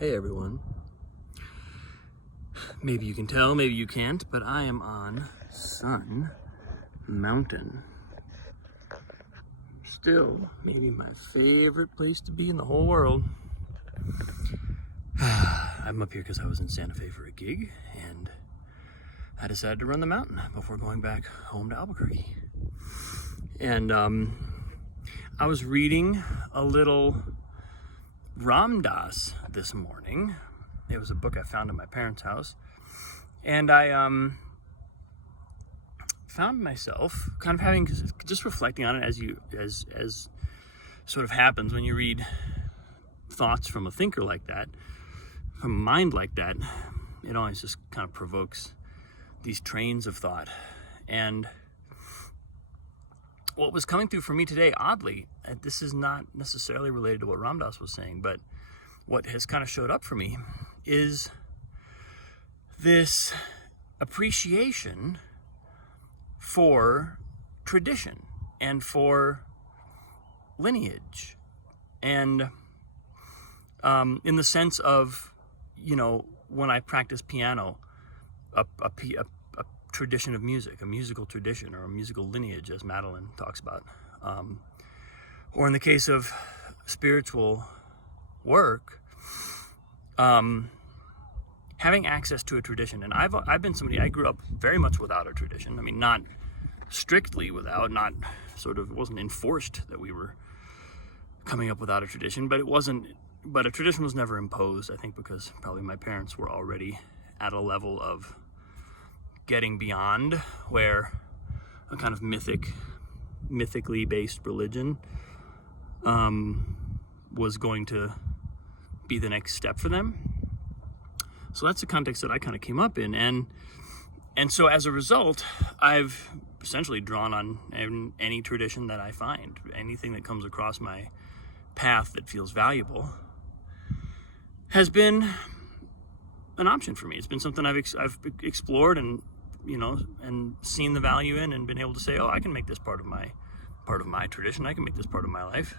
Hey everyone. Maybe you can tell, maybe you can't, but I am on Sun Mountain. Still, maybe my favorite place to be in the whole world. I'm up here because I was in Santa Fe for a gig, and I decided to run the mountain before going back home to Albuquerque. And I was reading a little Ram Dass this morning. It was a book I found in my parents' house, and I found myself kind of having just reflecting on it as sort of happens when you read thoughts from a thinker like that, from a mind like that. It always just kind of provokes these trains of thought. And what was coming through for me today, oddly, and this is not necessarily related to what Ram Dass was saying, but what has kind of showed up for me is this appreciation for tradition and for lineage. And in the sense of, when I practice piano, a tradition of music, a musical tradition or a musical lineage, as Madeline talks about. Or in the case of spiritual work, having access to a tradition. And I've been somebody, I grew up very much without a tradition. I mean, not strictly without, it wasn't enforced that we were coming up without a tradition, but a tradition was never imposed, I think, because probably my parents were already at a level of getting beyond where a kind of mythically based religion was going to be the next step for them. So that's the context that I kind of came up in, and so as a result, I've essentially drawn on any tradition that I find, anything that comes across my path that feels valuable has been an option for me. It's been something I've explored and seen the value in, and been able to say, oh, I can make this part of my tradition. I can make this part of my life.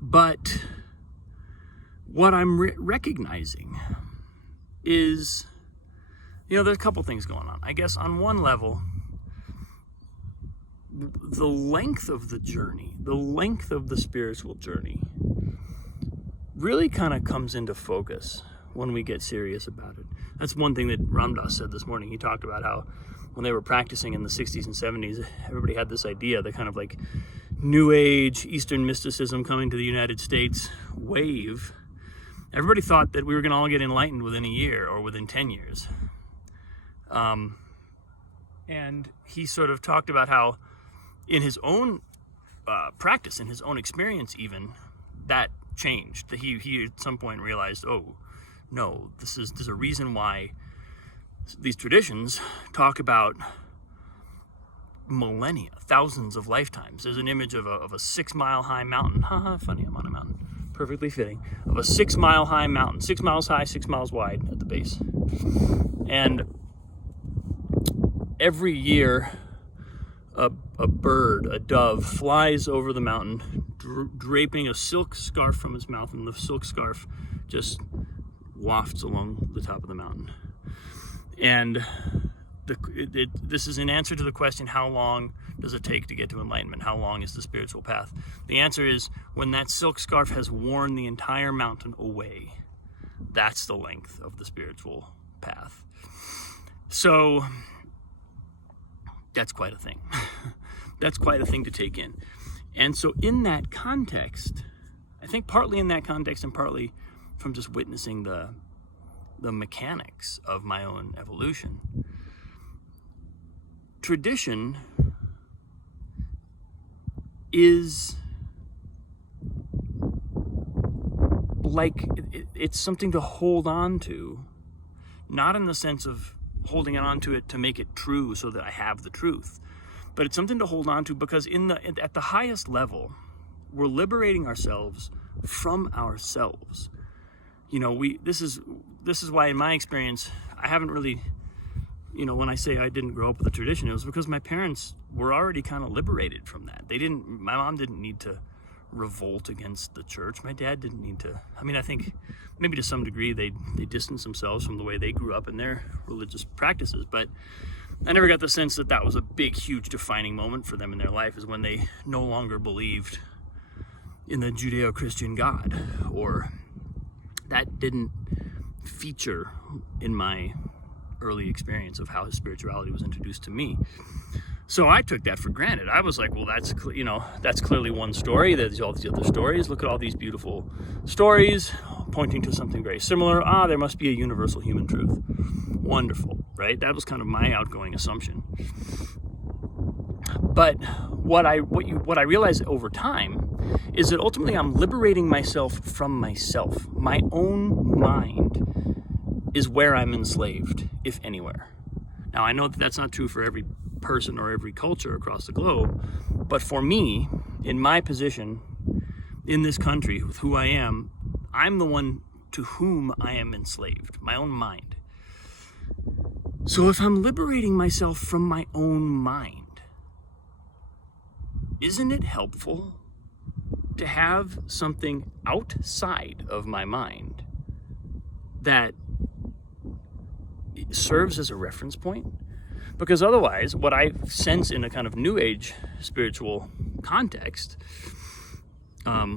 But what I'm recognizing is, there's a couple things going on. I guess on one level, the length of the journey, the length of the spiritual journey really kind of comes into focus when we get serious about it. That's one thing that Ram Dass said this morning. He talked about how when they were practicing in the 60s and 70s, everybody had this idea, the kind of like New Age, Eastern mysticism coming to the United States wave. Everybody thought that we were going to all get enlightened within a year or within 10 years. And he sort of talked about how in his own practice, in his own experience even, that changed. That he at some point realized, oh, no, there's a reason why these traditions talk about millennia, thousands of lifetimes. There's an image of a 6-mile high mountain. Haha, funny, I'm on a mountain. Perfectly fitting. Of a 6-mile high mountain, 6 miles high, 6 miles wide at the base. And every year, a bird, a dove, flies over the mountain, draping a silk scarf from its mouth, and the silk scarf just wafts along the top of the mountain. And this is an answer to the question, how long does it take to get to enlightenment? How long is the spiritual path? The answer is, when that silk scarf has worn the entire mountain away, that's the length of the spiritual path. So that's quite a thing. That's quite a thing to take in. And so in that context, I think partly in that context and partly from just witnessing the mechanics of my own evolution, tradition is like, it's something to hold on to, not in the sense of holding on to it to make it true so that I have the truth, but it's something to hold on to because at the highest level, we're liberating ourselves from ourselves. This is why, in my experience, I haven't really, when I say I didn't grow up with a tradition, it was because my parents were already kind of liberated from that. My mom didn't need to revolt against the church. My dad didn't need to. I mean, I think maybe to some degree they distanced themselves from the way they grew up in their religious practices, but I never got the sense that that was a big, huge defining moment for them in their life, is when they no longer believed in the Judeo-Christian God, or that didn't feature in my early experience of how his spirituality was introduced to me. So I took that for granted. I was like, well, that's clearly one story. There's all these other stories. Look at all these beautiful stories pointing to something very similar. There must be a universal human truth. Wonderful, right? That was kind of my outgoing assumption. But what I realized over time is that ultimately I'm liberating myself from myself. My own mind is where I'm enslaved, if anywhere. Now, I know that that's not true for every person or every culture across the globe, but for me, in my position in this country, with who I am, I'm the one to whom I am enslaved, my own mind. So if I'm liberating myself from my own mind, isn't it helpful to have something outside of my mind that serves as a reference point? Because otherwise, what I sense in a kind of New Age spiritual context,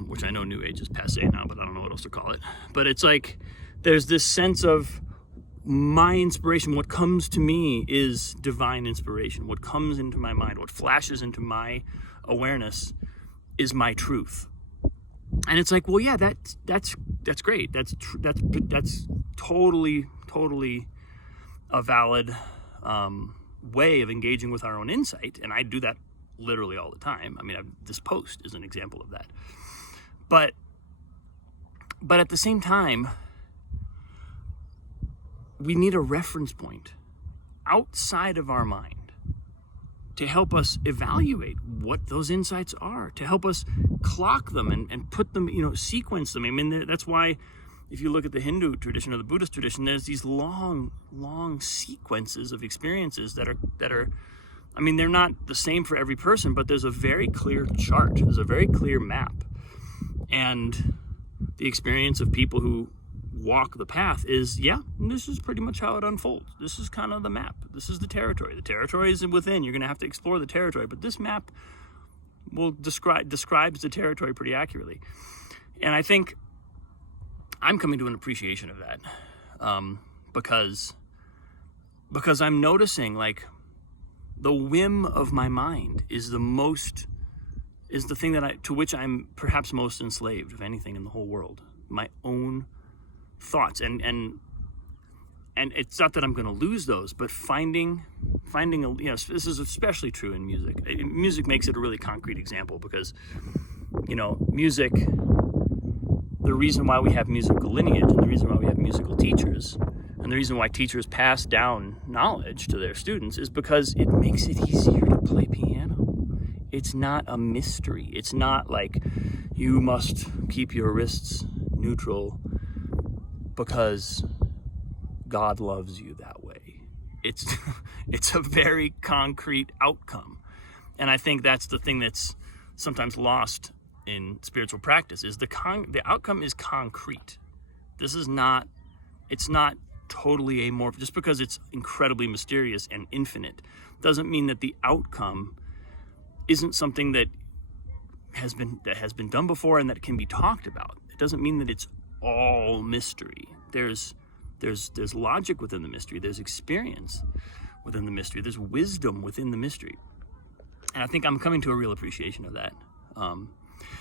which I know New Age is passé now, but I don't know what else to call it. But it's like there's this sense of my inspiration. What comes to me is divine inspiration. What comes into my mind, what flashes into my awareness, is my truth. And it's like, well, yeah, that's great. That's totally a valid way of engaging with our own insight, and I do that literally all the time. I mean, this post is an example of that. But at the same time, we need a reference point outside of our mind to help us evaluate what those insights are, to help us clock them and put them, sequence them. I mean, that's why if you look at the Hindu tradition or the Buddhist tradition, there's these long sequences of experiences that are, I mean, they're not the same for every person, but there's a very clear chart. There's a very clear map. And the experience of people who walk the path is, this is pretty much how it unfolds. This is kind of the map. This is the territory. The territory is within. You're going to have to explore the territory, but this map will describes the territory pretty accurately. And I think I'm coming to an appreciation of that, because I'm noticing, like, the whim of my mind is the thing to which I'm perhaps most enslaved of anything in the whole world. My own thoughts, and it's not that I'm going to lose those, but finding this is especially true in music. Music makes it a really concrete example, because music. The reason why we have musical lineage, and the reason why we have musical teachers, and the reason why teachers pass down knowledge to their students is because it makes it easier to play piano. It's not a mystery. It's not like you must keep your wrists neutral because God loves you that way. It's a very concrete outcome. And I think that's the thing that's sometimes lost in spiritual practice, is the outcome is concrete. It's not totally amorphous. Just because it's incredibly mysterious and infinite doesn't mean that the outcome isn't something that has been done before and that can be talked about. It doesn't mean that it's all mystery. There's logic within the mystery. There's experience within the mystery. There's wisdom within the mystery. And I think I'm coming to a real appreciation of that.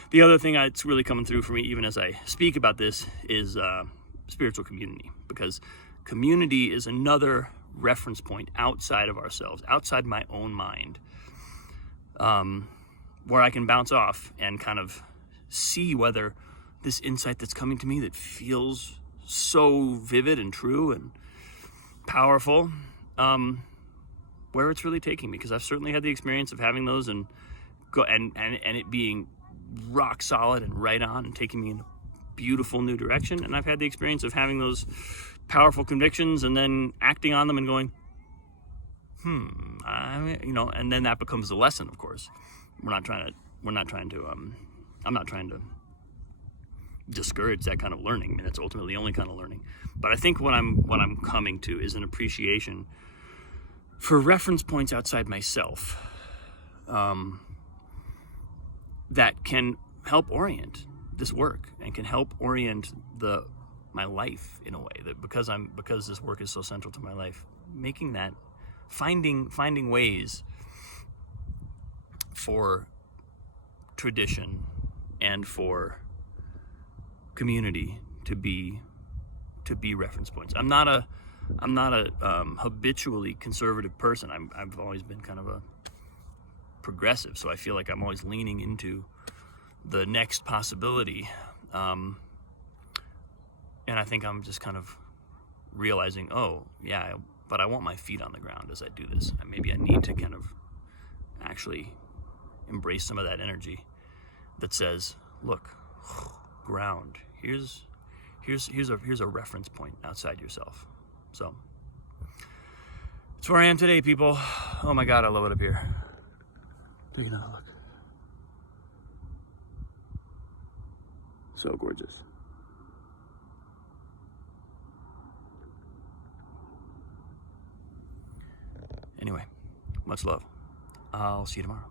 The other thing that's really coming through for me, even as I speak about this, is spiritual community. Because community is another reference point outside of ourselves, outside my own mind, where I can bounce off and kind of see whether this insight that's coming to me that feels so vivid and true and powerful, where it's really taking me. Because I've certainly had the experience of having those and it being rock solid and right on and taking me in a beautiful new direction. And I've had the experience of having those powerful convictions and then acting on them and going, and then that becomes the lesson. Of course, we're not trying to I'm not trying to discourage that kind of learning. I mean, that's ultimately the only kind of learning. But I think what I'm coming to is an appreciation for reference points outside myself, that can help orient this work and can help orient my life in a way, that because this work is so central to my life, making that, finding ways for tradition and for community to be reference points. I'm not a habitually conservative person. I've always been kind of a progressive, so I feel like I'm always leaning into the next possibility, and I think I'm just kind of realizing, oh yeah, but I want my feet on the ground as I do this. Maybe I need to kind of actually embrace some of that energy that says, look, ground, here's a reference point outside yourself. So that's where I am today, people. Oh my God, I love it up here. Take another look. So gorgeous. Anyway, much love. I'll see you tomorrow.